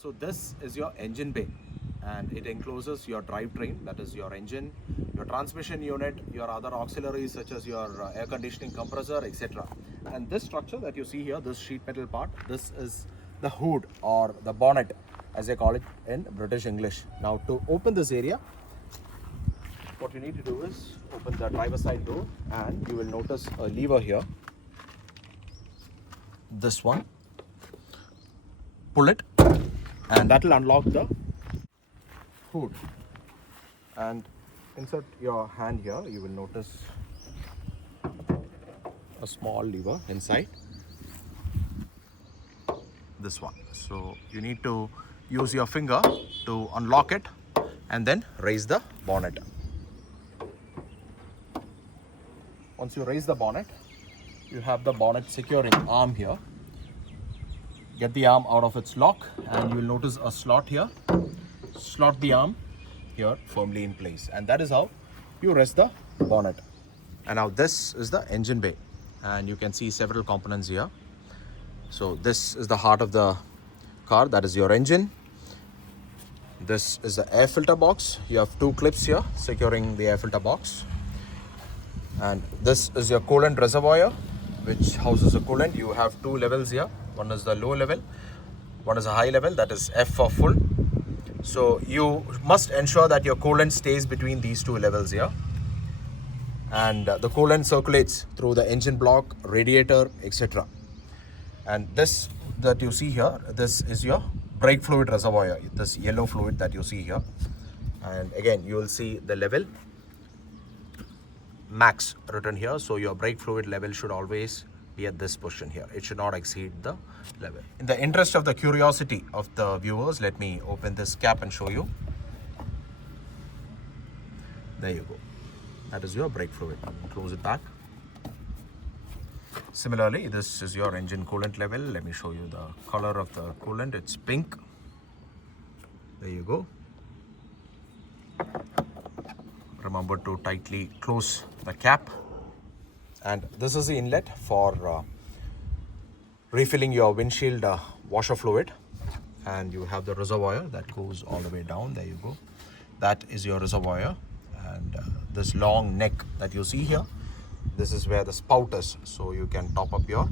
So this is your engine bay, and it encloses your drivetrain, that is your engine, your transmission unit, your other auxiliaries such as your air conditioning compressor, etc. And this structure that you see here, this sheet metal part, this is the hood or the bonnet as they call it in British English. Now to open this area, what you need to do is open the driver's side door, and you will notice a lever here. This one. Pull it, and that will unlock the hood. And insert your hand here. You will notice a small lever inside. This one. So you need to use your finger to unlock it and then raise the bonnet. Once you raise the bonnet, you have the bonnet securing arm here. Get the arm out of its lock, and you will notice a slot here. Slot the arm here firmly in place, and that is how you rest the bonnet. And now this is the engine bay, and you can see several components here. So this is the heart of the car, that is your engine. This is the air filter box. You have two clips here securing the air filter box. And this is your coolant reservoir, which houses the coolant. You have two levels here. One is the low level, one is a high level, that is F for full. So you must ensure that your coolant stays between these two levels here. And the coolant circulates through the engine block, radiator, etc. And this that you see here, this is your brake fluid reservoir, this yellow fluid that you see here. And again, you will see the level max written here. So your brake fluid level should always be at this position here. It should not exceed the level. In the interest of the curiosity of the viewers, let me open this cap and show you. There you go. That is your brake fluid. Close it back. Similarly, this is your engine coolant level. Let me show you the color of the coolant. It's pink. There you go. Remember to tightly close the cap. And this is the inlet for refilling your windshield washer fluid. And you have the reservoir that goes all the way down. There you go. That is your reservoir. And this long neck that you see here, this is where the spout is. So you can top up your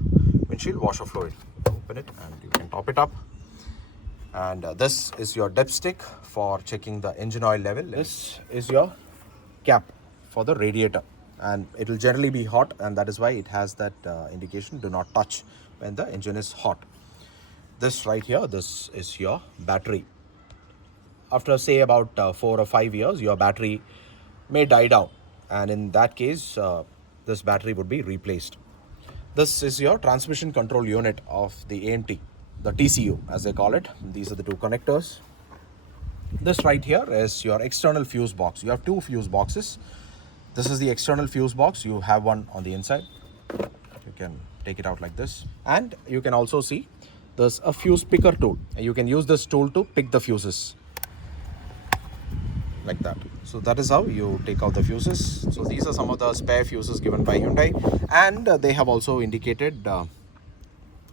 windshield washer fluid. Open it and you can top it up. And this is your dipstick for checking the engine oil level. This is your cap for the radiator, and it will generally be hot, and that is why it has that indication, do not touch when the engine is hot. This right here, this is your battery. After say about 4 or 5 years, your battery may die down, and in that case this battery would be replaced. This is your transmission control unit of the AMT, the TCU as they call it. These are the two connectors. This right here is your external fuse box. You have two fuse boxes. This is the external fuse box. You have one on the inside. You can take it out like this. And you can also see there's a fuse picker tool. You can use this tool to pick the fuses like that. So that is how you take out the fuses. So these are some of the spare fuses given by Hyundai, and they have also indicated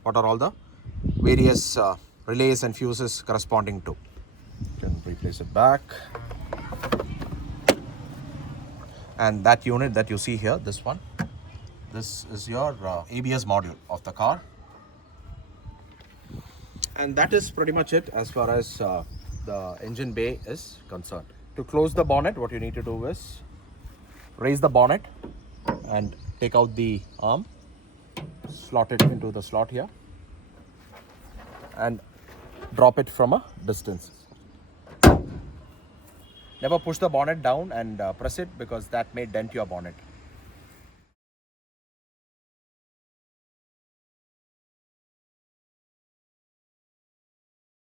what are all the various relays and fuses corresponding to. You can replace it back. And that unit that you see here, this one, this is your ABS module of the car. And that is pretty much it as far as the engine bay is concerned. To close the bonnet, what you need to do is raise the bonnet and take out the arm, slot it into the slot here, and drop it from a distance. Never push the bonnet down and press it, because that may dent your bonnet.